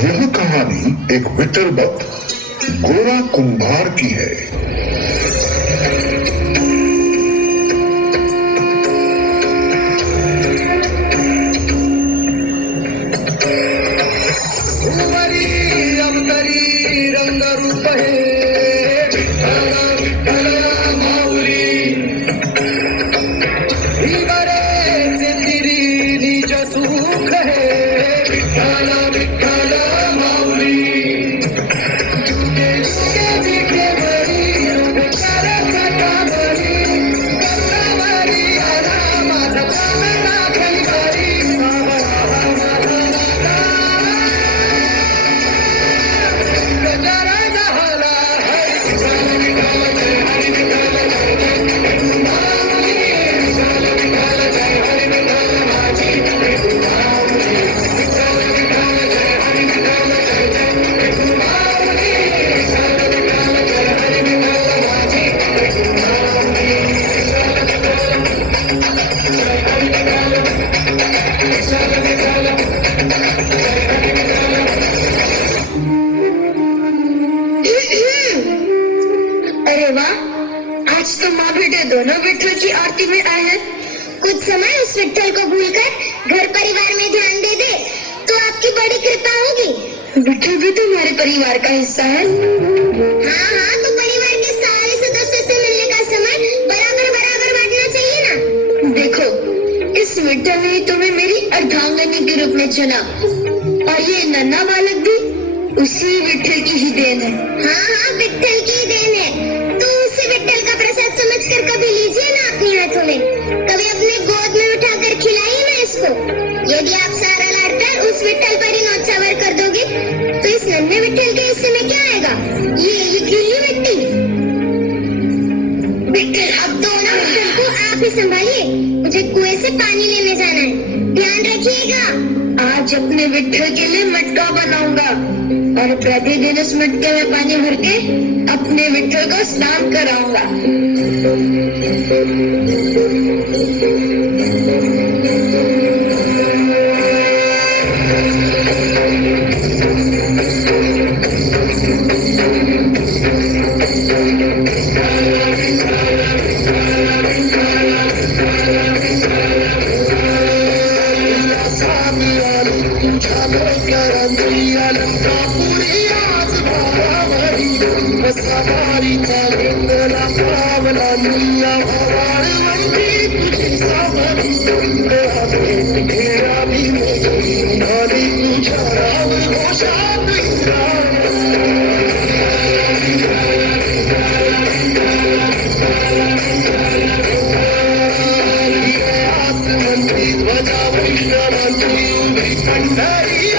यह कहानी एक विटर भक्त गोरा कुंभार की है। विठल की आरती में हैं। कुछ समय उस विठल को भूलकर घर परिवार में ध्यान दे दे तो आपकी बड़ी कृपा होगी। विठल भी तो हमारे परिवार का हिस्सा है। हाँ हाँ तो परिवार के सारे सदस्यों से मिलने का समय बराबर बराबर बांटना चाहिए ना। देखो, इस विठल ने तुम्हें मेरी अर्धांगनी के रूप में चुना, और ये नन्ना बालक भी उसी विठल की ही देन है। हाँ हाँ विठल की देन है। प्रसाद कभी लीजिए ना अपने हाथों में। कभी अपने गोद में उठाकर खिलाइए ना इसको। यदि आप सारा लाडकर उस विठल पर ही नौछावर कर दोगे तो इस नन्हे विठल के हिस्से में क्या आएगा? ये ये गीली मिट्टी। विठल अब दोनों विठल को आप ही संभालिए। मुझे कुएँ से पानी लेने जाना है। ध्यान रखिएगा। आज अपने विठल के लिए मटका बनाऊँगा। और प्रतिदिन इस मटके में पानी भर के अपने विठल को स्नान कराऊँगा। सवारी Hey!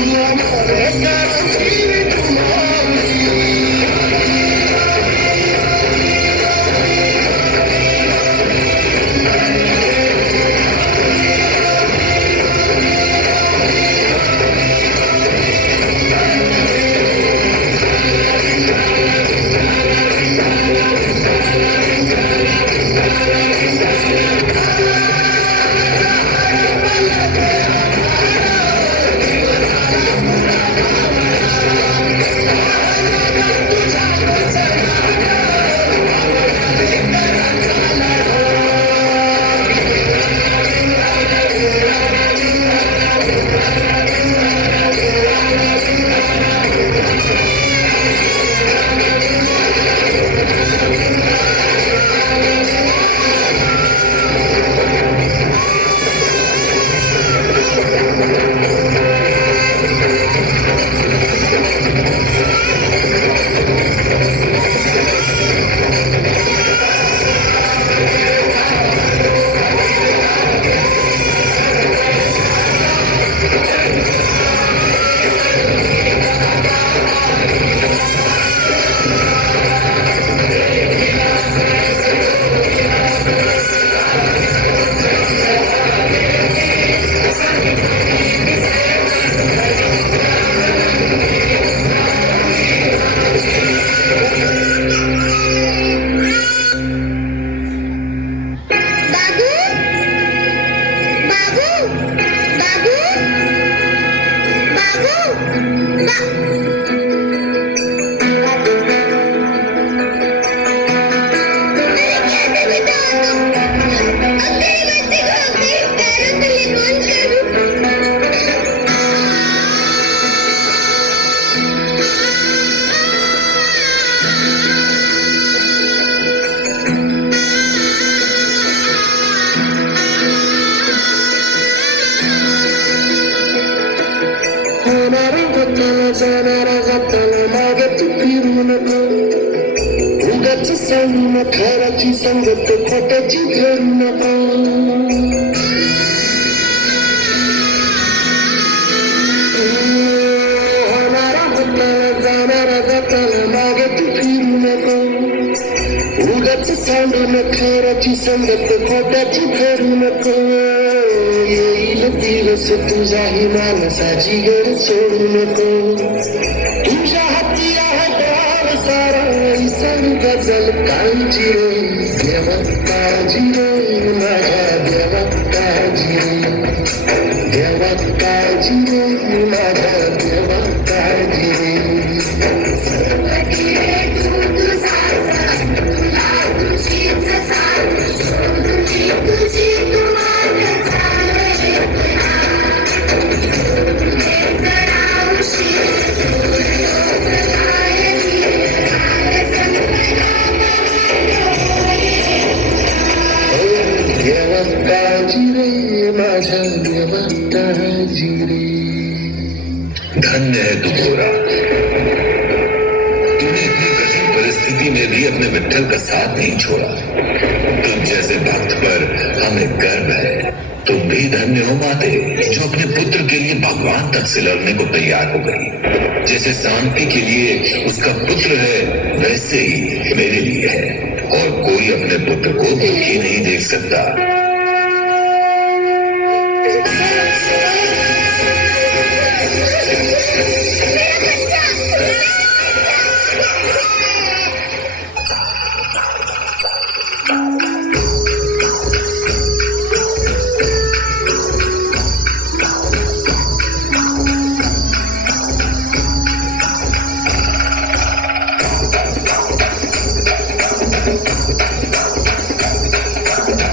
Yeah. हाताला मागे खराची संगत नको. उगाच सांडून खराची संगत खोट्याची धरू नको. येईल दिवस तुझाही माणसाची गड सोडू नको. तुझ्या हाती आहे सारा सण गजल काळजी रे देवा काळजी रे माझ्या देवा काळजी रे काळजी धन्य है तू तूने इतनी कठिन परिस्थिति में भी अपने विठल का साथ नहीं छोड़ा। तुम जैसे भक्त पर हमें गर्व है। तुम भी धन्य हो माते, जो अपने पुत्र के लिए भगवान तक से लड़ने को तैयार हो गई। जैसे शांति के लिए उसका पुत्र है, वैसे ही मेरे लिए है। और कोई अपने पुत्र को दुखी नहीं देख सकता।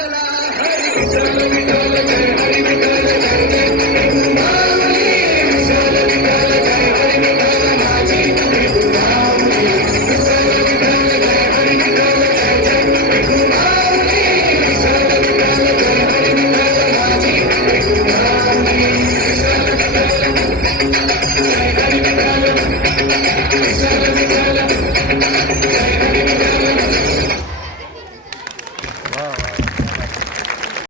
கடலாக